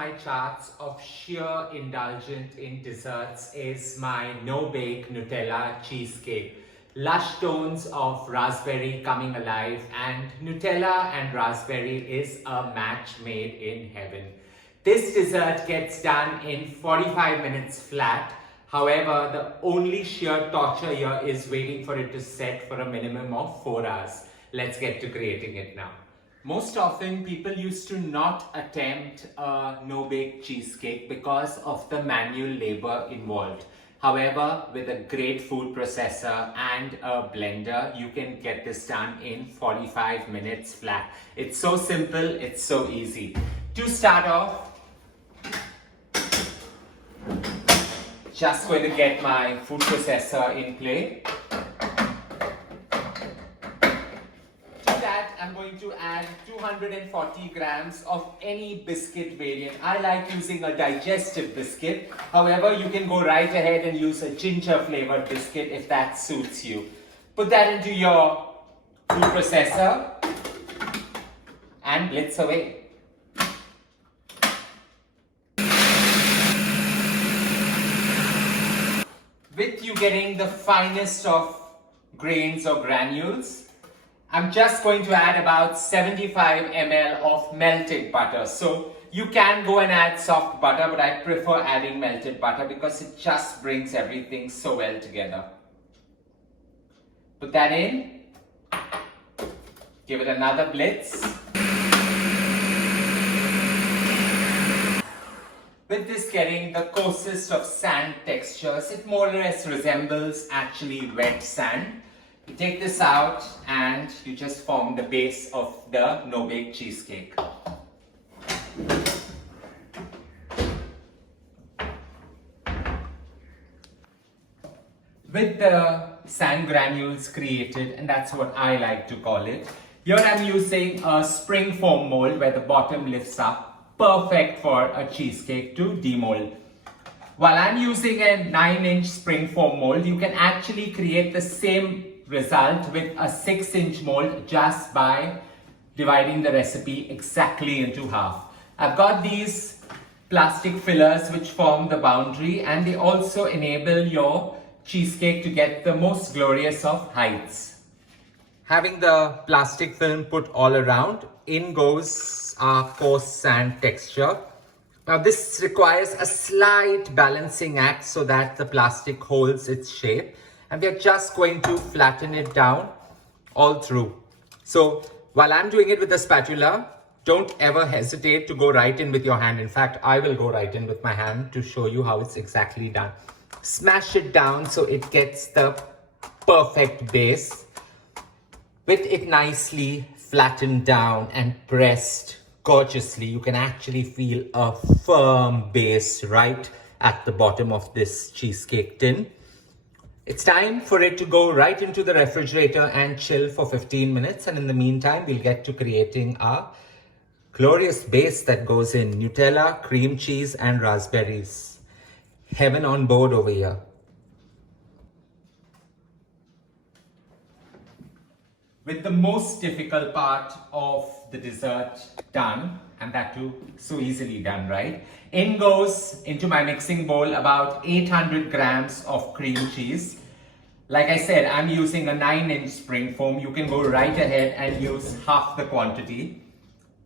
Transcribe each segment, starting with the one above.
my charts of sheer indulgent in desserts is my no-bake Nutella cheesecake. Lush tones of raspberry coming alive, and Nutella and raspberry is a match made in heaven. This dessert gets done in 45 minutes flat. However, the only sheer torture here is waiting for it to set for a minimum of 4 hours. Let's get to creating it now. Most often, people used to not attempt a no-bake cheesecake because of the manual labor involved. However, with a great food processor and a blender, you can get this done in 45 minutes flat. It's so simple, it's so easy. To start off, just going to get my food processor in play. I'm going to add 240 grams of any biscuit variant. I like using a digestive biscuit. However, you can go right ahead and use a ginger flavored biscuit if that suits you. Put that into your food processor and blitz away. With you getting the finest of grains or granules, I'm just going to add about 75 ml of melted butter. So you can go and add soft butter, but I prefer adding melted butter because it just brings everything so well together. Put that in. Give it another blitz. With this getting the coarsest of sand textures, it more or less resembles actually wet sand. You take this out and you just form the base of the no-bake cheesecake. With the sand granules created, and that's what I like to call it, here I'm using a spring foam mold where the bottom lifts up, perfect for a cheesecake to demold. While I'm using a 9-inch spring foam mold, you can actually create the same result with a 6-inch mold just by dividing the recipe exactly into half. I've got these plastic fillers which form the boundary, and they also enable your cheesecake to get the most glorious of heights. Having the plastic film put all around, in goes our coarse sand texture. Now this requires a slight balancing act so that the plastic holds its shape. And we're just going to flatten it down all through. So while I'm doing it with the spatula, don't ever hesitate to go right in with your hand. In fact, I will go right in with my hand to show you how it's exactly done. Smash it down so it gets the perfect base. With it nicely flattened down and pressed gorgeously, you can actually feel a firm base right at the bottom of this cheesecake tin. It's time for it to go right into the refrigerator and chill for 15 minutes. And in the meantime, we'll get to creating our glorious base that goes in Nutella, cream cheese, and raspberries. Heaven on board over here. With the most difficult part of the dessert done, and that too so easily done, right? In goes into my mixing bowl about 800 grams of cream cheese. Like I said, I'm using a 9-inch spring foam. You can go right ahead and use half the quantity.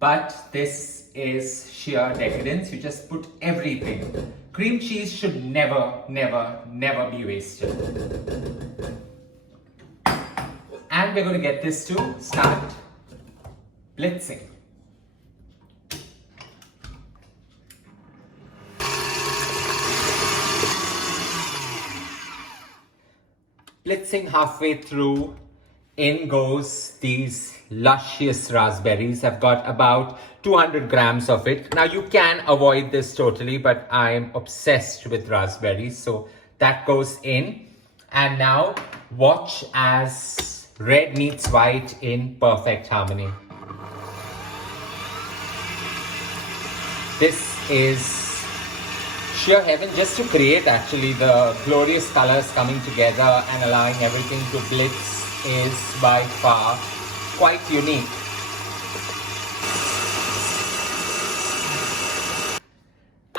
But this is sheer decadence. You just put everything. Cream cheese should never, never, never be wasted. And we're going to get this to start blitzing. Blitzing halfway through, in goes these luscious raspberries. I've got about 200 grams of it. Now you can avoid this totally, but I'm obsessed with raspberries, so that goes in. And now watch as red meets white in perfect harmony. This is sheer heaven just to create actually the glorious colors coming together and allowing everything to blitz is by far quite unique.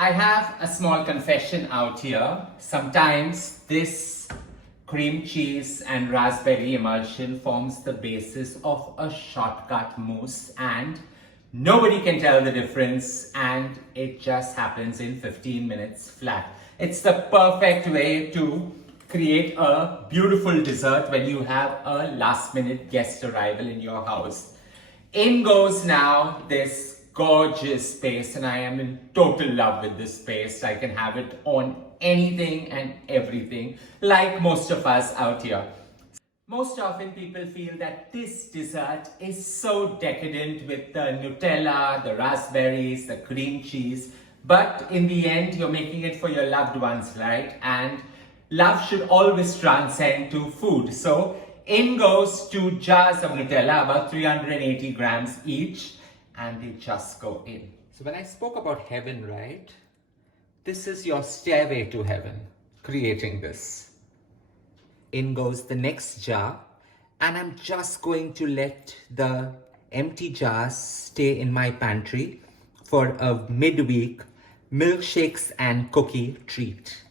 I have a small confession out here. Sometimes this cream cheese and raspberry emulsion forms the basis of a shortcut mousse, and nobody can tell the difference, and it just happens in 15 minutes flat. It's the perfect way to create a beautiful dessert when you have a last minute guest arrival in your house. In goes now this gorgeous paste, and I am in total love with this paste. I can have it on anything and everything, like most of us out here. Most often people feel that this dessert is so decadent with the Nutella, the raspberries, the cream cheese, but in the end you're making it for your loved ones, right? And love should always transcend to food. So in goes 2 jars of Nutella, about 380 grams each, and they just go in. So when I spoke about heaven, right? This is your stairway to heaven, creating this. In goes the next jar, and I'm just going to let the empty jars stay in my pantry for a midweek milkshakes and cookie treat.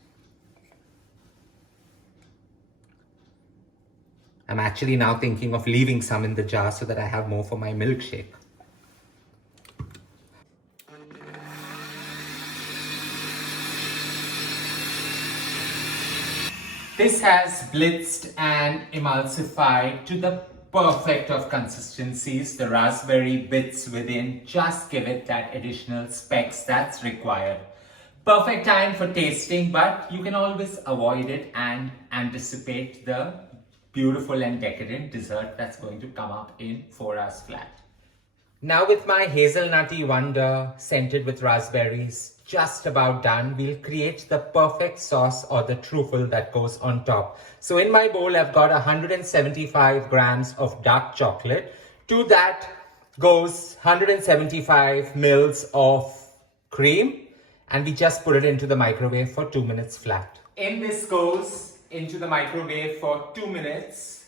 I'm actually now thinking of leaving some in the jar so that I have more for my milkshake. This has blitzed and emulsified to the perfect of consistencies. The raspberry bits within just give it that additional specs that's required. Perfect time for tasting, but you can always avoid it and anticipate the beautiful and decadent dessert that's going to come up in 4 hours flat. Now with my hazelnutty wonder scented with raspberries just about done, we'll create the perfect sauce or the truffle that goes on top. So in my bowl, I've got 175 grams of dark chocolate. To that goes 175 mils of cream, and we just put it into the microwave for 2 minutes flat. In this goes into the microwave for 2 minutes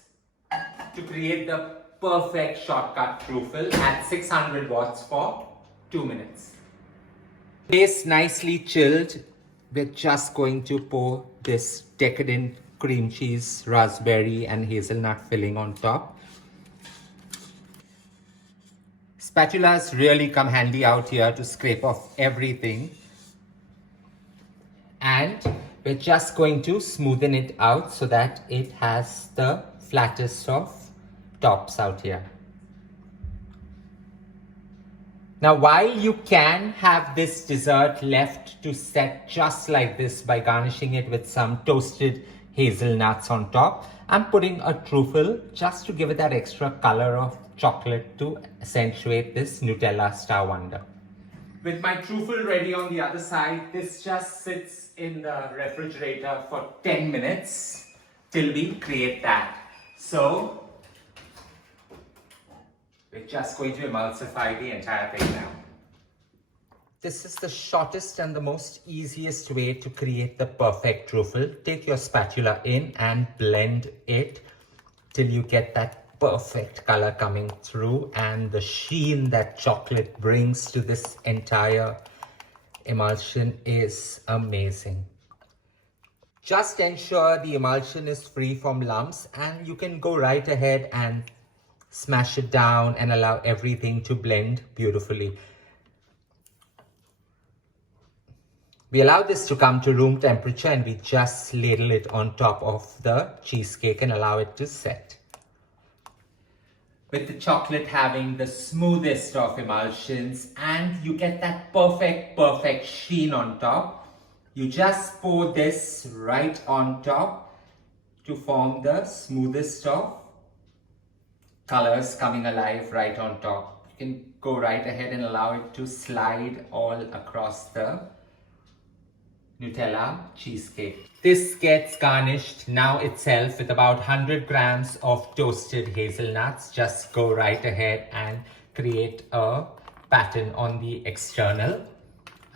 to create the perfect shortcut truffle at 600 watts for 2 minutes. This nicely chilled, we're just going to pour this decadent cream cheese, raspberry and hazelnut filling on top. Spatulas really come handy out here to scrape off everything. And we're just going to smoothen it out so that it has the flattest of tops out here. Now, while you can have this dessert left to set just like this by garnishing it with some toasted hazelnuts on top, I'm putting a truffle just to give it that extra color of chocolate to accentuate this Nutella star wonder. With my truffle ready on the other side, this just sits in the refrigerator for 10 minutes till we create that. So we're just going to emulsify the entire thing now. This is the shortest and the most easiest way to create the perfect truffle. Take your spatula in and blend it till you get that perfect color coming through and the sheen that chocolate brings to this entire emulsion is amazing. Just ensure the emulsion is free from lumps, and you can go right ahead and smash it down and allow everything to blend beautifully. We allow this to come to room temperature and we just ladle it on top of the cheesecake and allow it to set. With the chocolate having the smoothest of emulsions and you get that perfect sheen on top, you just pour this right on top to form the smoothest of colors coming alive right on top. You can go right ahead and allow it to slide all across the Nutella cheesecake. This gets garnished now itself with about 100 grams of toasted hazelnuts. Just go right ahead and create a pattern on the external,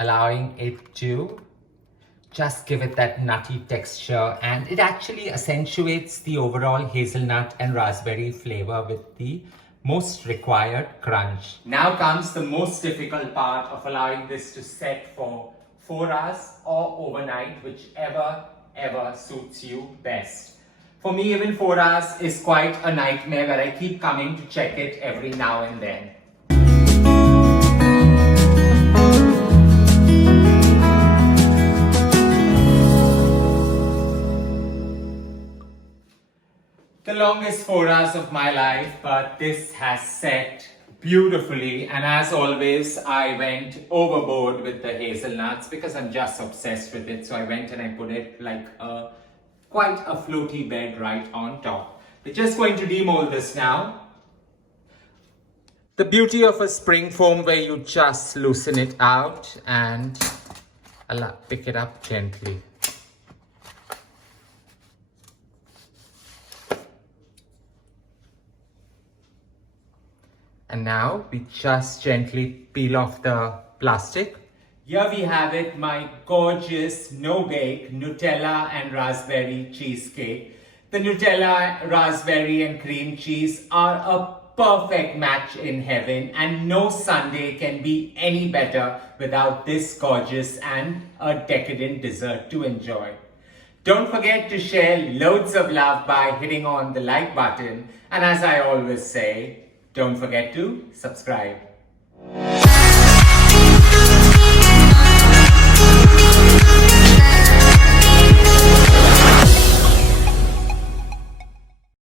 allowing it to just give it that nutty texture, and it actually accentuates the overall hazelnut and raspberry flavor with the most required crunch. Now comes the most difficult part of allowing this to set for 4 hours or overnight, whichever ever suits you best. For me, even 4 hours is quite a nightmare, but I keep coming to check it every now and then. The longest 4 hours of my life, but this has set beautifully, and as always I went overboard with the hazelnuts because I'm just obsessed with it. So I went and I put it like quite a floaty bed right on top. We're just going to demold this now. The beauty of a spring foam where you just loosen it out and pick it up gently. And now we just gently peel off the plastic. Here we have it, my gorgeous no-bake Nutella and raspberry cheesecake. The Nutella, raspberry and cream cheese are a perfect match in heaven, and no Sunday can be any better without this gorgeous and a decadent dessert to enjoy. Don't forget to share loads of love by hitting on the like button, and as I always say, don't forget to subscribe.